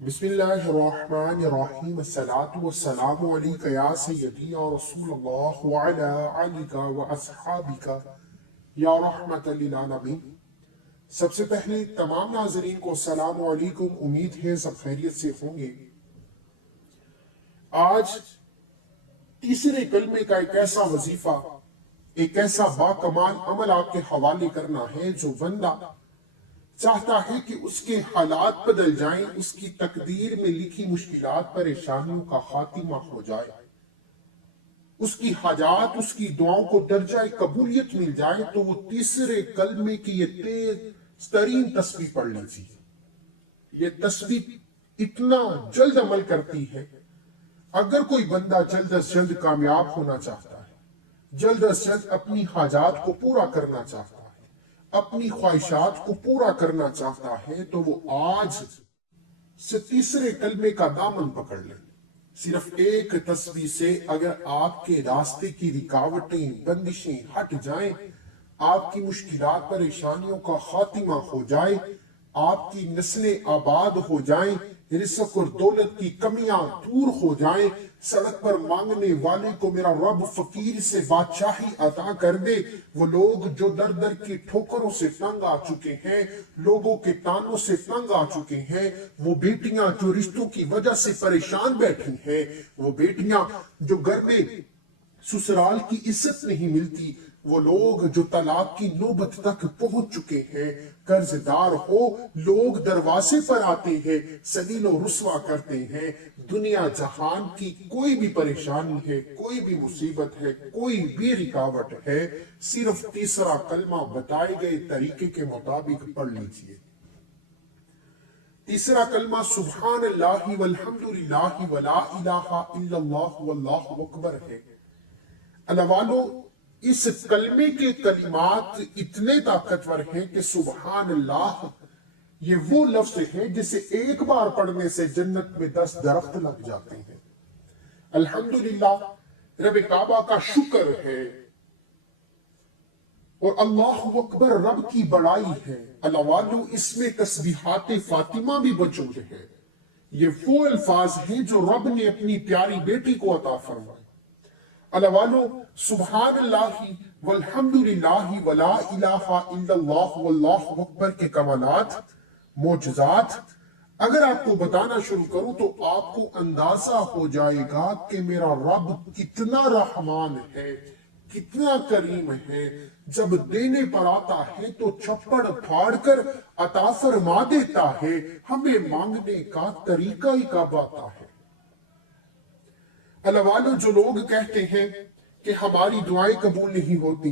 بسم اللہ الرحمن الرحیم الصلاة والسلام علیکہ یا سیدی یا رسول اللہ وعلا آلکہ واصحابکہ یا رحمت للعالمین۔ سب سے پہلے تمام ناظرین کو السلام علیکم، امید ہے سب خیریت سے ہوں گے۔ آج تیسرے کلمے کا ایک ایسا وظیفہ، ایک ایسا باکمال عمل آپ کے حوالے کرنا ہے جو بندہ چاہتا ہے کہ اس کے حالات بدل جائیں، اس کی تقدیر میں لکھی مشکلات پریشانیوں کا خاتمہ ہو جائے، اس کی حاجات، اس کی دعاؤں کو درجہ قبولیت مل جائے، تو وہ تیسرے کلمے کی یہ تیز ترین تسبیح پڑھ لیجیے۔ یہ تسبیح اتنا جلد عمل کرتی ہے، اگر کوئی بندہ جلد از جلد کامیاب ہونا چاہتا ہے، جلد از جلد اپنی حاجات کو پورا کرنا چاہتا ہے، اپنی خواہشات کو پورا کرنا چاہتا ہے، تو وہ آج سے تیسرے کلمے کا دامن پکڑ لیں۔ صرف ایک تسبیح سے اگر آپ کے راستے کی رکاوٹیں، بندشیں ہٹ جائیں، آپ کی مشکلات پریشانیوں کا خاتمہ ہو جائے، آپ کی نسلیں آباد ہو جائیں، رزق اور دولت کی کمیاں دور ہو جائیں، سڑک پر مانگنے والے کو میرا رب فقیر سے بادشاہی عطا کر دے، وہ لوگ جو در در کی ٹھوکروں سے تنگ آ چکے ہیں، لوگوں کے تانوں سے تنگ آ چکے ہیں، وہ بیٹیاں جو رشتوں کی وجہ سے پریشان بیٹھی ہیں، وہ بیٹیاں جو گھر میں سسرال کی عزت نہیں ملتی، وہ لوگ جو طلاق کی نوبت تک پہنچ چکے ہیں، قرض دار ہو، لوگ دروازے پر آتے ہیں، ذلیل و رسوا کرتے ہیں، دنیا جہان کی کوئی بھی پریشانی ہے، کوئی بھی مصیبت ہے، کوئی بھی رکاوٹ ہے، صرف تیسرا کلمہ بتائے گئے طریقے کے مطابق پڑھ لیجئے۔ تیسرا کلمہ سبحان اللہ والحمدللہ ولا الہ الا اللہ واللہ اکبر ہے۔ اللہ والو، اس کلمے کے کلمات اتنے طاقتور ہیں کہ سبحان اللہ یہ وہ لفظ ہے جسے ایک بار پڑھنے سے جنت میں 10 درخت لگ جاتے ہیں۔ الحمدللہ رب کعبہ کا شکر ہے، اور اللہ اکبر رب کی بڑائی ہے۔ اللہ والو، اس میں تسبیحات فاطمہ بھی موجود ہے۔ یہ وہ الفاظ ہیں جو رب نے اپنی پیاری بیٹی کو عطا فرمائے۔ اللہ والو، سبحان اللہ والحمدللہ ولا الہ الا اللہ واللہ اکبر کے کمالات، معجزات اگر آپ کو بتانا شروع کروں تو آپ کو اندازہ ہو جائے گا کہ میرا رب کتنا رحمان ہے، کتنا کریم ہے۔ جب دینے پر آتا ہے تو چھپڑ پھاڑ کر عطا فرما دیتا ہے، ہمیں مانگنے کا طریقہ ہی کب آتا ہے۔ اللہ والو، جو لوگ کہتے ہیں کہ ہماری دعائیں قبول نہیں ہوتی،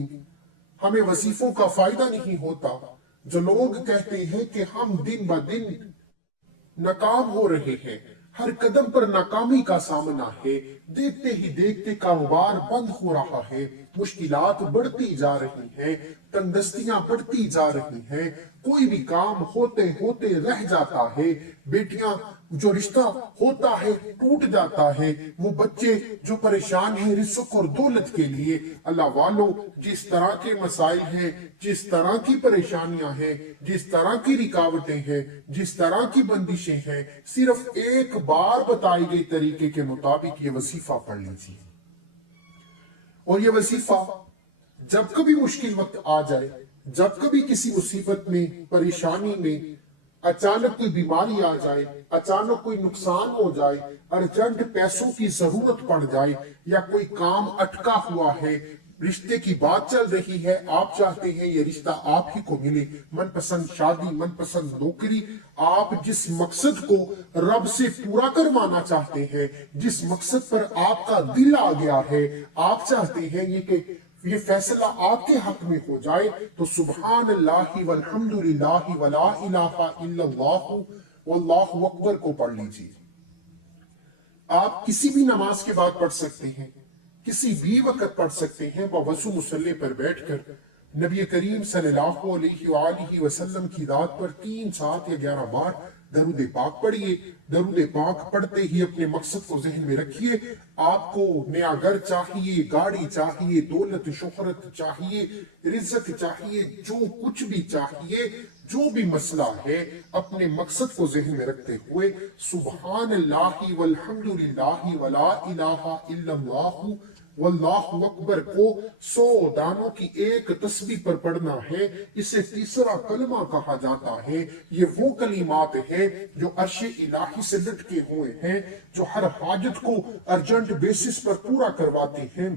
ہمیں وظیفوں کا فائدہ نہیں ہوتا، جو لوگ کہتے ہیں کہ ہم دن بہ دن ناکام ہو رہے ہیں، ہر قدم پر ناکامی کا سامنا ہے، دیکھتے ہی دیکھتے کاروبار بند ہو رہا ہے، مشکلات بڑھتی جا رہی ہیں، تنگدستیاں بڑھتی جا رہی ہیں، کوئی بھی کام ہوتے ہوتے رہ جاتا ہے، بیٹیاں جو رشتہ ہوتا ہے ٹوٹ جاتا ہے، وہ بچے جو پریشان ہیں رزق اور دولت کے لیے۔ اللہ والو، جس طرح کے مسائل ہیں، جس طرح کی پریشانیاں ہیں، جس طرح کی رکاوٹیں ہیں، جس طرح کی بندشیں ہیں، صرف ایک بار بتائی گئی طریقے کے مطابق یہ وظیفہ پڑھ لیجیے۔ اور یہ وظیفہ جب کبھی مشکل وقت آ جائے، جب کبھی کسی مصیبت میں، پریشانی میں، اچانک کوئی بیماری آ جائے، اچانک کوئی نقصان ہو جائے، ارجنٹ پیسوں کی ضرورت پڑ جائے، یا کوئی کام اٹکا ہوا ہے، رشتے کی بات چل رہی ہے، آپ چاہتے ہیں یہ رشتہ آپ ہی کو ملے، من پسند شادی، من پسند نوکری، آپ جس مقصد کو رب سے پورا کروانا چاہتے ہیں، جس مقصد پر آپ کا دل آ گیا ہے، آپ چاہتے ہیں یہ فیصلہ آپ کے حق میں ہو جائے، تو سبحان اللہ والحمدللہ ولا الہ الا اللہ واللہ اکبر کو پڑھ لیجیے۔ آپ کسی بھی نماز کے بعد پڑھ سکتے ہیں، کسی بھی وقت پڑھ سکتے ہیں، وضو مصلی پر بیٹھ کر نبی کریم صلی اللہ علیہ وآلہ وسلم کی ذات پر 3، 7 یا 11 بار درود پاک پڑھیے۔ درود پاک پڑھتے ہی اپنے مقصد کو ذہن میں رکھیے۔ آپ کو نیا گھر چاہیے، گاڑی چاہیے، دولت شہرت چاہیے، رزق چاہیے، جو کچھ بھی چاہیے، جو بھی مسئلہ ہے اپنے مقصد کو ذہن میں رکھتے ہوئے سبحان اللہ والحمد للہ ولا الہ الا اللہ واللہ اکبر کو 100 دانوں کی ایک تسبیح پر پڑھنا ہے. اسے تیسرا کلمہ کہا جاتا ہے. یہ وہ کلمات ہیں جو عرش الہی سے لٹکے ہوئے ہیں، جو ہر حاجت کو ارجنٹ بیسس پر پورا کرواتے ہیں.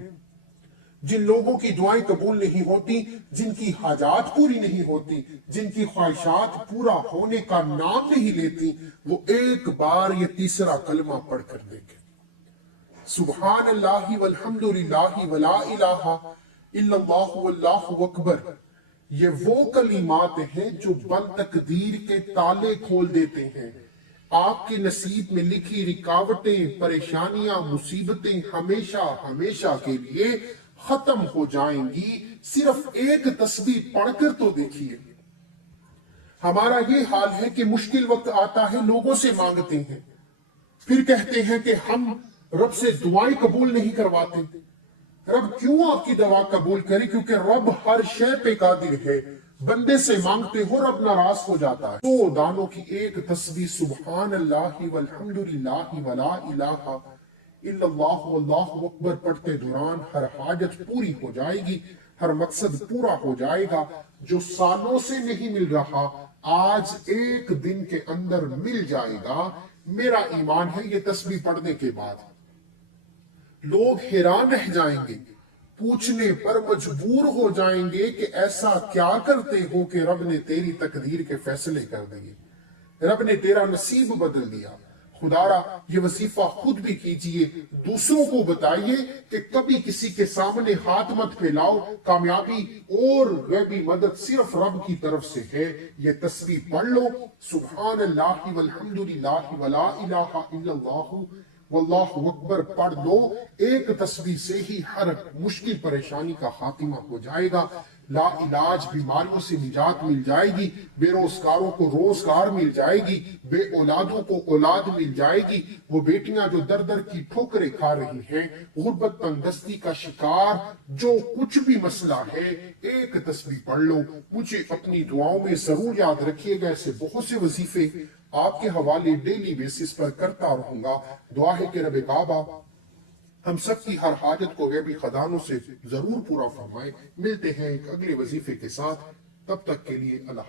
جن لوگوں کی دعائیں قبول نہیں ہوتی، جن کی حاجات پوری نہیں ہوتی، جن کی خواہشات پورا ہونے کا نام نہیں لیتی، وہ ایک بار یہ تیسرا کلمہ پڑھ کر دیکھیں، سبحان اللہ والحمد للہ ولا الہ الا اللہ واللہ اکبر. یہ وہ کلمات ہیں جو بند تقدیر کے تالے کھول دیتے ہیں. آپ کے نصیب میں لکھی رکاوٹیں، پریشانیاں، مصیبتیں ہمیشہ ہمیشہ کے لیے ختم ہو جائیں گی. صرف ایک تسبیح پڑھ کر تو دیکھیے. ہمارا یہ حال ہے کہ مشکل وقت آتا ہے، لوگوں سے مانگتے ہیں، پھر کہتے ہیں کہ ہم رب سے دعائیں قبول نہیں کرواتے. رب کیوں آپ کی دعا قبول کرے؟ کیونکہ رب ہر شے پہ قادر ہے. بندے سے مانگتے ہو، رب ناراض ہو جاتا ہے. 100 دانوں کی ایک تسبیح سبحان اللہ والحمد للہ ولا الہ الا اللہ واللہ اکبر پڑھتے دوران ہر حاجت پوری ہو جائے گی، ہر مقصد پورا ہو جائے گا. جو سالوں سے نہیں مل رہا آج ایک دن کے اندر مل جائے گا. میرا ایمان ہے یہ تسبیح پڑھنے کے بعد لوگ حیران رہ جائیں گے، پوچھنے پر مجبور ہو جائیں گے کہ ایسا کیا کرتے ہو کہ رب نے تیری تقدیر کے فیصلے کر دیے، رب نے تیرا نصیب بدل دیا. خدارا یہ وظیفہ خود بھی کیجئے، دوسروں کو بتائیے کہ کبھی کسی کے سامنے ہاتھ مت پھیلاؤ. کامیابی اور غیبی مدد صرف رب کی طرف سے ہے. یہ تسبیح پڑھ لو، سبحان اللہ والحمد للہ ولا الہ الا اللہ واللہ اکبر پڑھ لو. ایک تسبیح سے ہی ہر مشکل پریشانی کا خاتمہ ہو جائے گا. لا علاج بیماریوں سے نجات مل جائے گی، بے روزگاروں کو روزگار مل جائے گی، بے اولادوں کو اولاد مل جائے گی. وہ بیٹیاں جو در در کی ٹھوکریں کھا رہی ہیں، غربت تنگدستی کا شکار، جو کچھ بھی مسئلہ ہے، ایک تسبیح پڑھ لو. مجھے اپنی دعاؤں میں ضرور یاد رکھیے گا. ایسے بہت سے وظیفے آپ کے حوالے ڈیلی بیسس پر کرتا رہوں گا. دعا ہے کہ رب کعبہ ہم سب کی ہر حاجت کو غیبی خزانوں سے ضرور پورا فرمائے. ملتے ہیں ایک اگلے وظیفے کے ساتھ، تب تک کے لیے اللہ.